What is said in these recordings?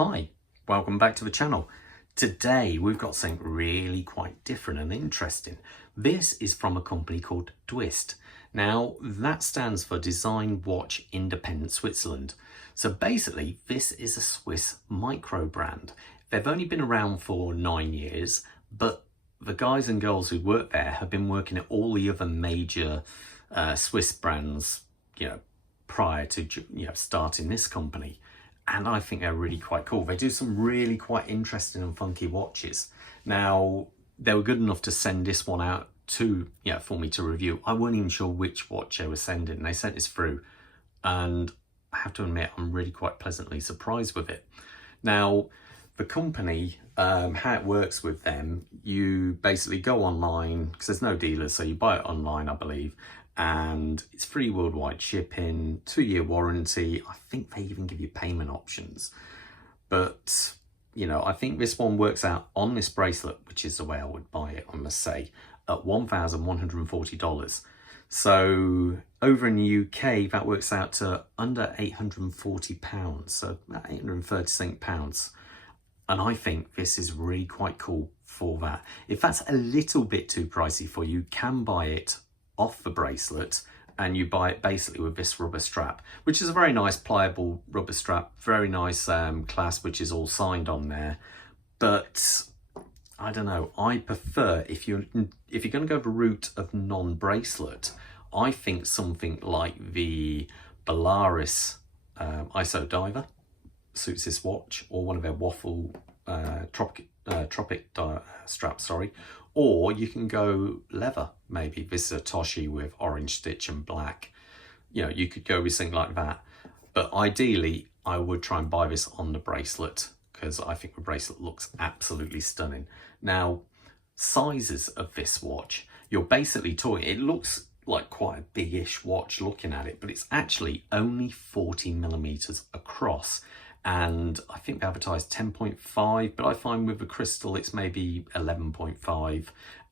Hi, welcome back to the channel. Today we've got something really quite different and interesting. This is from a company called DWISS. Now that stands for Design Watch Independent Switzerland. So basically this is a Swiss micro brand. They've only been around for 9 years, but the guys and girls who work there have been working at all the other major Swiss brands, prior to starting this company. And I think they're really quite cool. They do some really quite interesting and funky watches. Now, they were good enough to send this one out for me to review. I wasn't even sure which watch they were sending. They sent this through, and I have to admit, I'm really quite pleasantly surprised with it. Now, the company, how it works with them, you basically go online, because there's no dealers, so you buy it online, I believe, and it's free worldwide shipping, 2-year warranty. I think they even give you payment options. But, I think this one works out on this bracelet, which is the way I would buy it, I must say, at $1,140. So over in the UK, that works out to under £840, so about 830 pounds. And I think this is really quite cool for that. If that's a little bit too pricey for you, you can buy it off the bracelet, and you buy it basically with this rubber strap, which is a very nice pliable rubber strap, very nice clasp, which is all signed on there. But I don't know, I prefer, if you're going to go the route of non-bracelet, I think something like the Bezel ISO diver suits this watch, or one of their waffle tropic straps, sorry. Or you can go leather, maybe. This is a Toshi with orange stitch and black. You could go with something like that. But ideally, I would try and buy this on the bracelet, because I think the bracelet looks absolutely stunning. Now, sizes of this watch, you're basically talking, it looks like quite a big-ish watch looking at it, but it's actually only 40 millimeters across. And I think they advertised 10.5, but I find with the crystal it's maybe 11.5,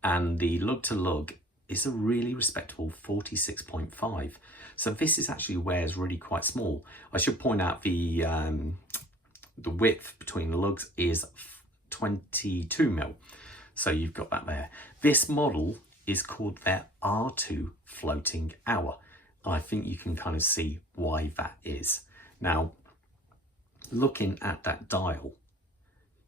and the lug to lug is a really respectable 46.5. So this is actually wears really quite small. I should point out the width between the lugs is 22 mil. So you've got that there. This model is called their R2 floating hour. And I think you can kind of see why that is. Now, looking at that dial,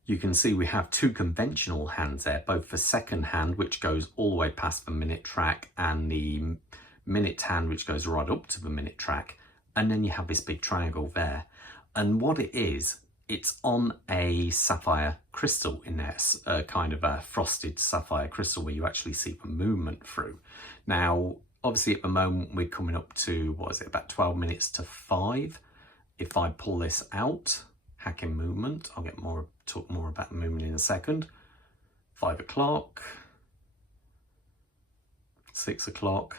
you can see we have two conventional hands there, both the second hand, which goes all the way past the minute track, and the minute hand, which goes right up to the minute track. And then you have this big triangle there. And what it is, it's on a sapphire crystal in there, a kind of a frosted sapphire crystal where you actually see the movement through. Now, obviously at the moment we're coming up to, about 12 minutes to 5. If I pull this out, hacking movement, I'll talk more about the movement in a second. 5 o'clock, 6 o'clock,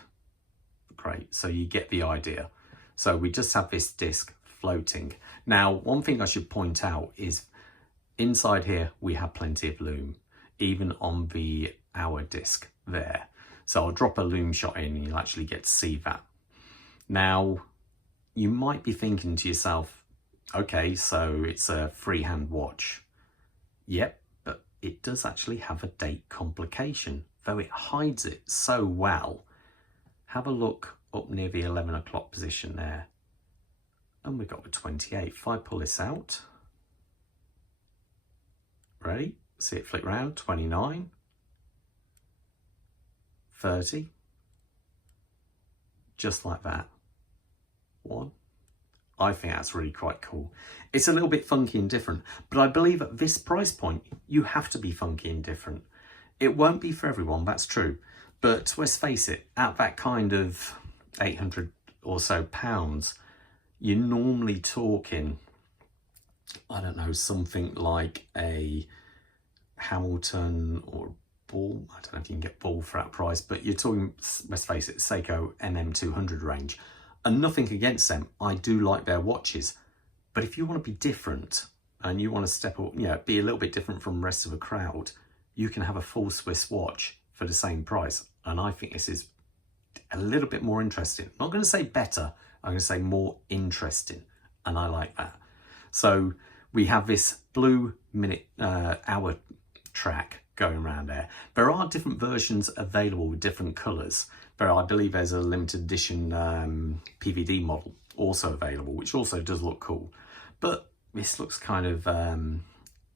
great, so you get the idea. So we just have this disc floating. Now, one thing I should point out is inside here, we have plenty of lume, even on the hour disc there. So I'll drop a lume shot in and you'll actually get to see that. Now, you might be thinking to yourself, okay, so it's a freehand watch. Yep, but it does actually have a date complication, though it hides it so well. Have a look up near the 11 o'clock position there. And we've got the 28. If I pull this out, ready? See it flick round, 29, 30, just like that. 1. I think that's really quite cool. It's a little bit funky and different, but I believe at this price point, you have to be funky and different. It won't be for everyone, that's true. But let's face it, at that kind of 800 or so pounds, you're normally talking, I don't know, something like a Hamilton or Ball. I don't know if you can get Ball for that price, but you're talking, let's face it, Seiko NM200 range. And nothing against them, I do like their watches. But if you want to be different and you want to step up, be a little bit different from the rest of the crowd, you can have a full Swiss watch for the same price. And I think this is a little bit more interesting. I'm not going to say better, I'm going to say more interesting. And I like that. So We have this blue minute hour track going around there. There are different versions available with different colours. But I believe there's a limited edition PVD model also available, which also does look cool. But this looks kind of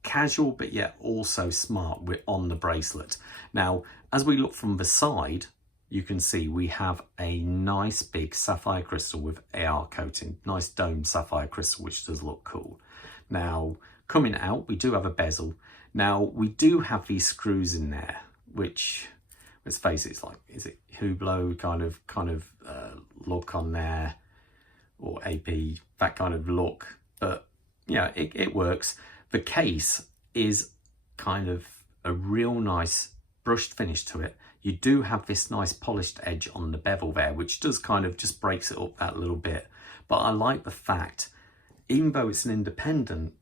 casual, but yet also smart on the bracelet. Now, as we look from the side, you can see we have a nice big sapphire crystal with AR coating, nice domed sapphire crystal, which does look cool. Now, coming out, we do have a bezel. Now, we do have these screws in there, which, let's face it, it's like, is it Hublot kind of look on there, or AP, that kind of look. But yeah, it works. The case is kind of a real nice brushed finish to it. You do have this nice polished edge on the bevel there, which does kind of just breaks it up that little bit. But I like the fact, even though it's an independent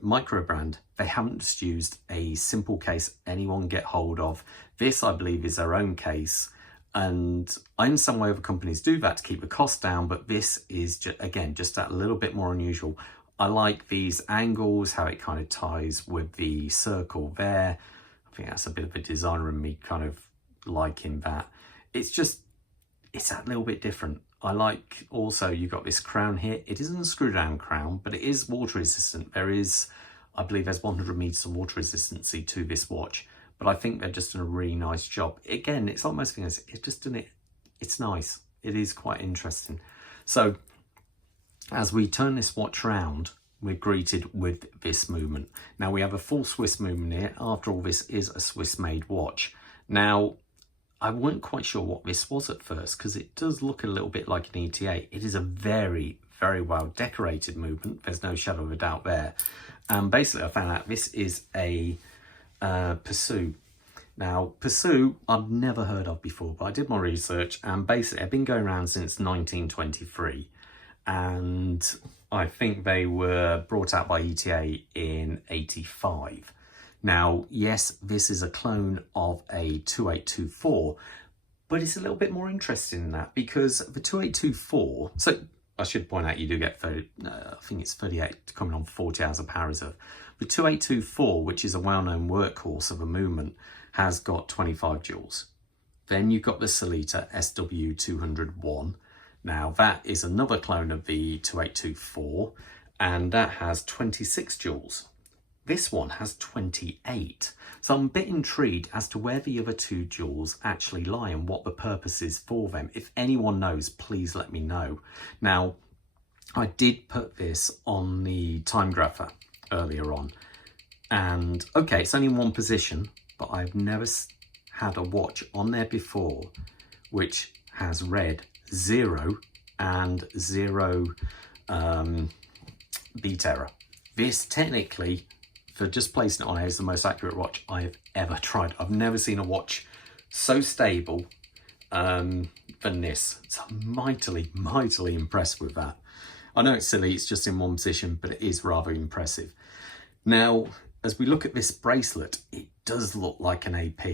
micro brand, they haven't just used a simple case anyone can get hold of. This, I believe, is their own case. And I understand why other companies do that to keep the cost down, but this is, again, just that little bit more unusual. I like these angles, how it kind of ties with the circle there. I think that's a bit of a designer in me kind of liking that. It's that little bit different. I like also you got this crown here. It isn't a screw down crown, but it is water resistant. There is, I believe there's 100 meters of water resistancy to this watch, but I think they've just done a really nice job. Again, it's like most things, it's just done it. It's nice. It is quite interesting. So as we turn this watch around, we're greeted with this movement. Now we have a full Swiss movement here. After all, this is a Swiss made watch. Now, I weren't quite sure what this was at first because it does look a little bit like an ETA. It is a very, very well decorated movement. There's no shadow of a doubt there. And basically I found out this is a Pursuit. Now, Pursuit I've never heard of before, but I did my research and basically I've been going around since 1923. And I think they were brought out by ETA in 85. Now, yes, this is a clone of a 2824, but it's a little bit more interesting than that because the 2824, so I should point out you do get 30, I think it's 38 coming on 40 hours of power reserve. The 2824, which is a well-known workhorse of a movement, has got 25 joules. Then you've got the Sellita SW201. Now that is another clone of the 2824 and that has 26 joules. This one has 28. So I'm a bit intrigued as to where the other two joules actually lie and what the purpose is for them. If anyone knows, please let me know. Now, I did put this on the time grapher earlier on. And okay, it's only in one position, but I've never had a watch on there before which has read 0 and 0 beat error. This technically, for just placing it on here, is the most accurate watch I've ever tried. I've never seen a watch so stable than this. So I'm mightily impressed with that. I know it's silly, it's just in one position, but it is rather impressive. Now, as we look at this bracelet, it does look like an AP.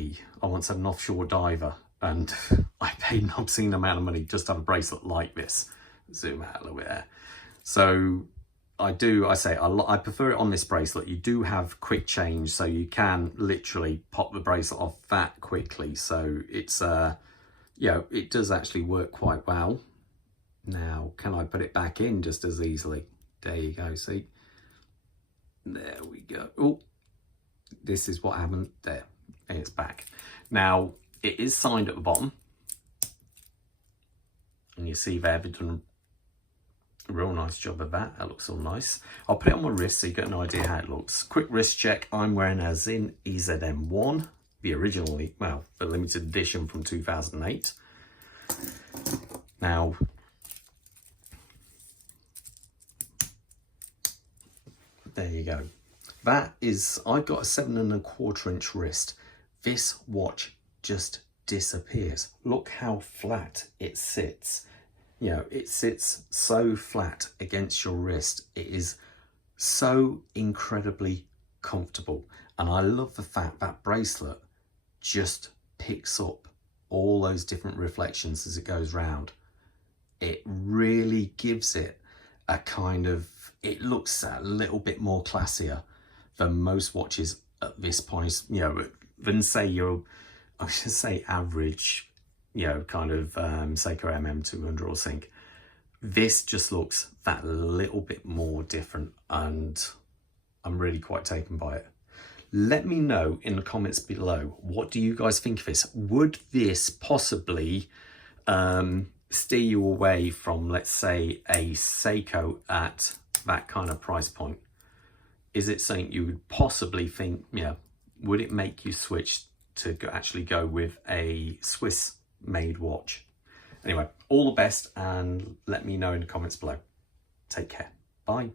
I once had an offshore diver and I paid an obscene amount of money just to have a bracelet like this. Zoom out a little bit there. So I prefer it on this bracelet. You do have quick change, so you can literally pop the bracelet off that quickly. So it's, it does actually work quite well. Now, can I put it back in just as easily? There you go, see? There we go. Oh, this is what happened there. It's back. Now, it is signed at the bottom. And you see there, they've done a real nice job of that. That looks all nice. I'll put it on my wrist so you get an idea how it looks. Quick wrist check. I'm wearing a Zin EZM1, the originally, well, the limited edition from 2008. Now, there you go. That is, I've got a 7¼ inch wrist. This watch just disappears. Look how flat it sits. You know, it sits so flat against your wrist. It is so incredibly comfortable. And I love the fact that bracelet just picks up all those different reflections as it goes round. It really gives it a kind of it looks a little bit more classier than most watches at this point, you know, than say your, I should say average, you know, kind of Seiko MM200 or Sync. This just looks that little bit more different, and I'm really quite taken by it. Let me know in the comments below, what do you guys think of this? Would this possibly steer you away from, let's say, a Seiko at that kind of price point? Is it something you would possibly think, you know, would it make you switch to actually go with a Swiss made watch? Anyway, all the best, and let me know in the comments below. Take care. Bye.